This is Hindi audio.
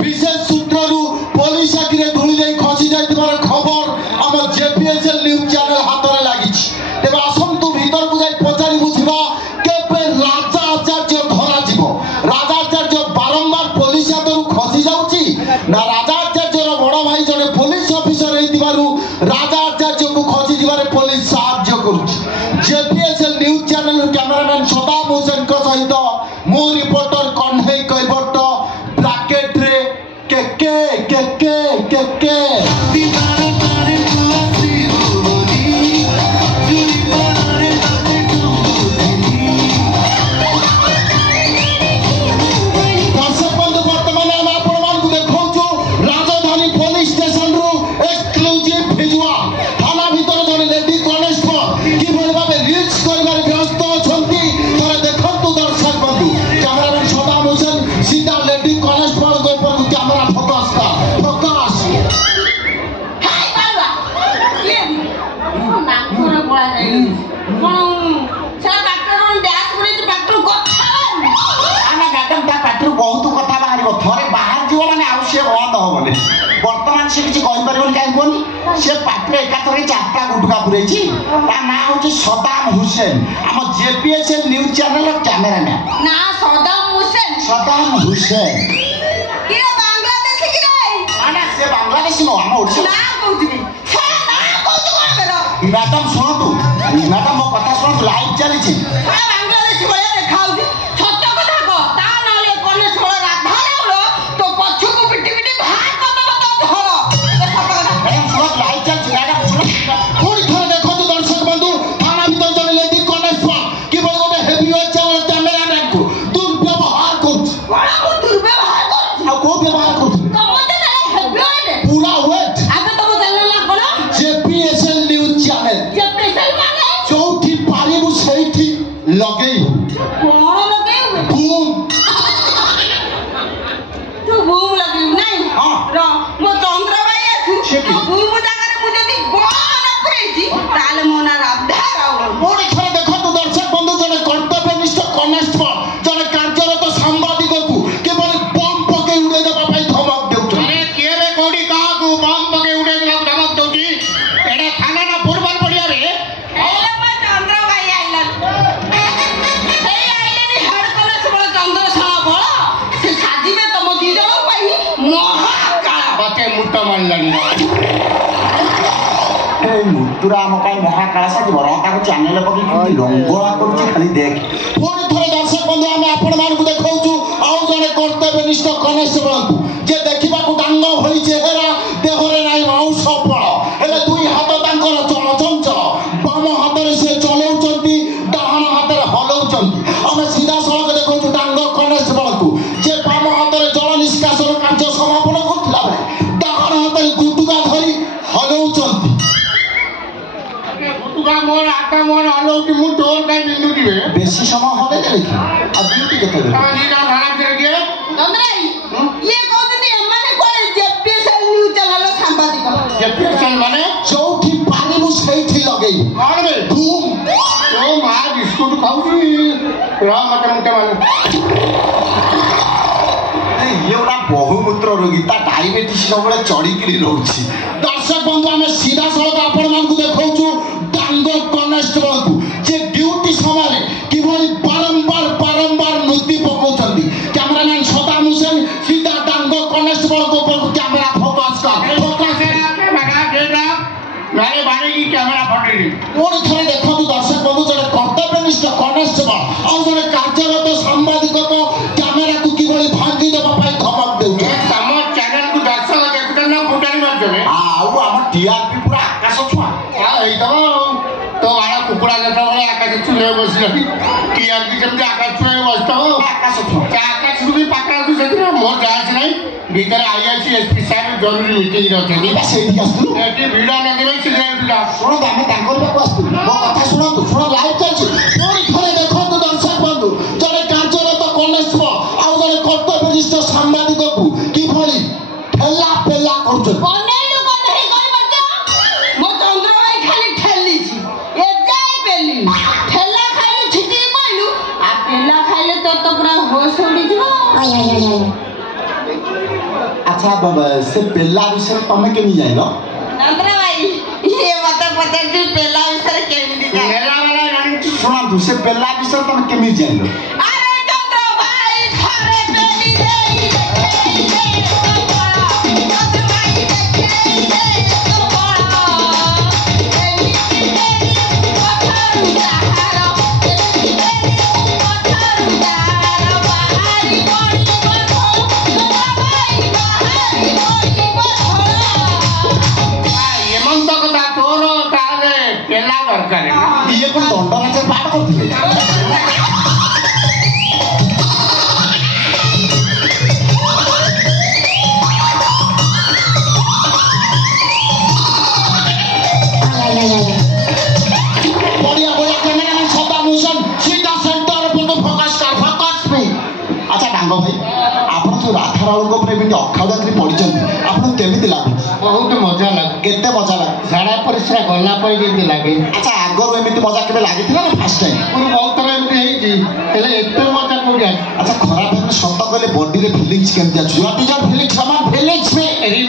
विशेष सूत्रु पुलिस आखिरे धूली दे खसी जाइतिबार खबर आम जेपीएसएल न्यूज चैनल हाथ में लगी तेज आसतु भीतर को जाई पचारि बुझिबा केबे राजा आचार्य धरा जीव राजा आचार्य बारंबार पुलिस हाथरू खसी जाउची ना राजा आचार्यर बड़ भाई जने पुलिस ऑफिसर हेतिबारु राजा आचार्य को खसी जीवारे पुलिस साहाय्य करूची जेपीएसएल न्यूज चैनल कैमरामैन सदा मोहसेन को सहित मो रिपोर्टर कन्हई कैबट ब्रैकेट रे के बर्तमान से किसी कहीपर कहीं से पाटे एकाथर चार्टा गुटका पुरई ना हूँ सदाम हुसैन आम जेपीएसएल न्यूज चैनल कैमेरामैन ना सदाम हुसैन से बांग्लादेशी नो आम ओडिशा मैडम शुणु मैडम मो कथा शुणु लाइव चली लगे तू बूम लगे नहीं हां मो चंद्र भाई बूम जागा रे मुझे दी बड़ा पुरेजी ताले मोना राधा राव मोर थरे देखो तो दर्शक बंधु जने कर्तव्यनिष्ठ कनेस्टेबल जने कार्यरत सांबादिक को केवल बम पके उड़े देबा पई धमक देउछ अरे के रे कोडी का को बम पके उड़े देबा धमक दउची एडा थाना ना फुटबॉल पड़िया रे एला मो चंद्र भाई आइलन मुतुरा आम कहीं महाकाल साजिब रंता को चैनल पकड़ लंगोला कर खाली देख पुणी थोड़े दर्शक बंधु आम आपण देखु आउ जड़े कर्तव्यनिष्ठ कनेस्टेबल जे देखा डांग भली चेहरा देहरे नाई माउस फल हेले दुई हाथ तांकर चलचंचल बाम हाथ में से चलाउछंती डाहाण हाथ में हलाउछंती आम सीधा सड़क देखु डांग कनेस्टेबल को जे बाम हाथ में जल निष्कासन कार्य समापन करथिला बेले डाहाण हाथ में गुटुका धरी हलाउछंती मोर आटा मोर हलो कि मु डोर काई बिंदु दिबे बेसी समय होले देखि आ ब्यूटी केते दे हां नीला भाड़ा करे के चंद्राई ये कहते माने कोले जेपीएसएल न्यूज चैनल सांबादिक जेपीएसएल माने जोठी पानीमु सेठी लगेई कौन बे धूम ओ मां बिस्कुट खाउची रा मटे मटे माने ये ओला बहुमूत्र रोगी ता डायबिटीज सबले चढ़ी किरी रहउची दर्शक बंधु हमें सीधा सड़क आपण मान को देखौछु डांग कनेस्टेबल को जे ड्यूटी समय किभली बारंबार नृत्य पकाउछंती कैमरामैन सदाम हुसैन सीधा डांग कनेस्टेबल को ऊपर कैमरा फोकस कर के भगा देगा मेरे बारे की कैमरा फटेगी और थरे देखो दर्शक बंधु जड़े कर्तव्यनिष्ठ कनेस्टेबल और जड़े कार्यरत सांबादिक को कैमरा को किभली भांगी देबा पाई धमक देउछ तम चैनल को दर्शक देखुछन ना फुटानी मारजबे आउ हम टीआरपी पूरा आकाश छुआ एई तो वाला कुकुड़ा जता वाला आकाश छुए बसिलि टीआरपी जब आकाश छुए बसतो आकाश छुआ आकाश को भी पकड़ा तू सेतिर मोर जांच नहीं भीतर आईआईसी एसपी साहब जरूरी मीटिंग रे अछन एटा सेठी आस्तु एटी भिडा नगरे सिले भिडा सुनो आमे तांकर पाखु आस्तु मो कथा सुनो सुनो लाइव चलछि पुणी थरे देखो दर्शक बंधु जने कार्यरत कनेस्टेबल आ जने कर्तव्यनिष्ठ सांबादिक को किभली ठेला पेला करछ कनेलु कने करि बच्चा मो चंद्र भाई खाली ठेली छी ए जाय पेली ठेला खाली छिटी पइलु आ पेला खाइले तो पूरा होश उड़ी जिवो अच्छा बाबा से पेला विषय तमे केनी जाइलो चंद्र भाई ये मत पता तू पेला विषय केमिति जाय मेला वाला जानी सुना तू से पेला विषय तमे केमी जाइलो अरे चंद्र भाई घरे पेली देई चंद्र भाई देखे तो बड़ा एमिति तेरी पत्थर उतारो एमिति तेरी पत्थर उतारो बाहरी पड़ी बधो चंद्र भाई बाहरी पड़ी बधो ଏମନ୍ତ କଥା ତୋର ତାହେଲେ ପେଲା ଦରକାର ଇଏ କୋ ଦଣ୍ଡ ନାଚ ପାଠ କରୁଥିଲେ बढ़िया बढ़िया कैमरामैन सदा मोशन सीधा सेंटर पर फोकस कर फोकस पे अच्छा डांगो भाई आपण जो राधाराव को प्रेमी अखाड़ा करी पडिचन आपण केमिति लागु ବହୁତ ମଜା ଲାଗେ केते मजा लागे ଝାଡ଼ା ପରିସ୍ରା ଗଲା ପରେ ଯେମିତି ଲାଗେ अच्छा आगर एमिति मजा केबे लागिथिला ना फर्स्ट टाइम ମୋର ବହୁତ ଥର ଏମିତି ହେଇଛି ହେଲେ ଏତେ ମଜା କୋଉଠି ଆସେ अच्छा खराब है सत कहले बॉडी रे फीलिंग्स केमिति अछि व्हाट इज योर फीलिंग्स समान फीलिंग्स में रिम